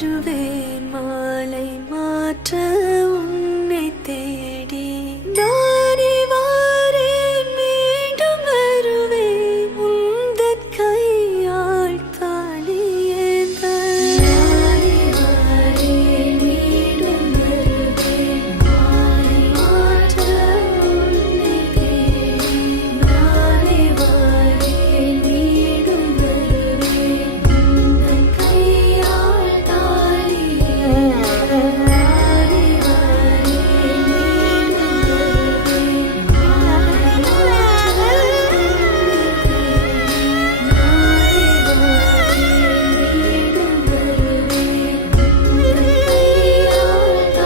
வருவேன் மாலை மாற்ற உன்னை தேடி நானே வாரேன் மீண்டும் வருவேன் உந்தன் கையால் தாலியேந்த நானே வாரேன் மீண்டும் வருவேன் மாலை மாற்ற உன்னை தேடி நானே வாரேன் மீண்டும் வருவேன் உந்தன் கையால் தாலியேந்த நானே வாரேன் மீண்டும் வருவேன் மாலை மாற்ற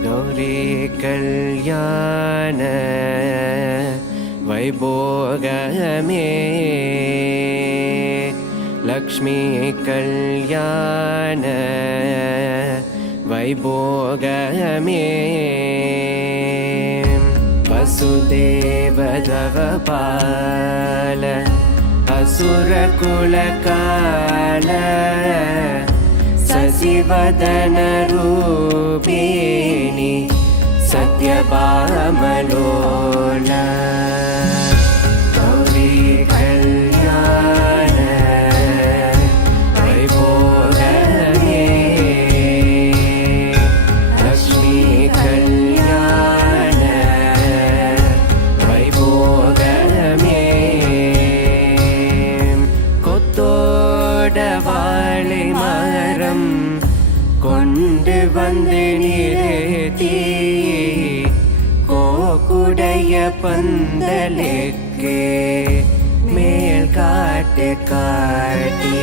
गौरी कल्याण वैभोगमे लक्ष्मी कल्याण वैभोगमे वसुदेवदवपाल असुरकुलकाल शशिवदनरूपिणी सत्यभामलोला गौरी कल्याण वैभोगमे लक्ष्मी कल्याण वैभोगमे கொத்தோடவாழை மரம் கொண்டு வந்து நிறுத்தி கோக்குடைய பந்தலுக்கு மேல் காட்டு காட்டி